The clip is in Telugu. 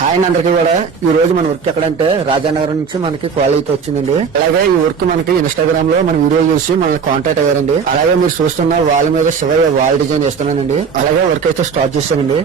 హాయ్ అందరికీ కూడా ఈ రోజు మన వర్క్ ఎక్కడంటే రాజానగరం నుంచి మనకి కాల్ అయితే వచ్చిందండి. అలాగే ఈ వర్క్ మనకి ఇన్స్టాగ్రామ్ లో మన వీడియో చూసి మనల్ని కాంటాక్ట్ అయ్యారండి. అలాగే మీరు చూస్తున్న వాళ్ళ మీద శివయ్య వాల్ డిజైన్ వేస్తున్నానండి. అలాగే వర్క్ అయితే స్టార్ట్ చేశానండి.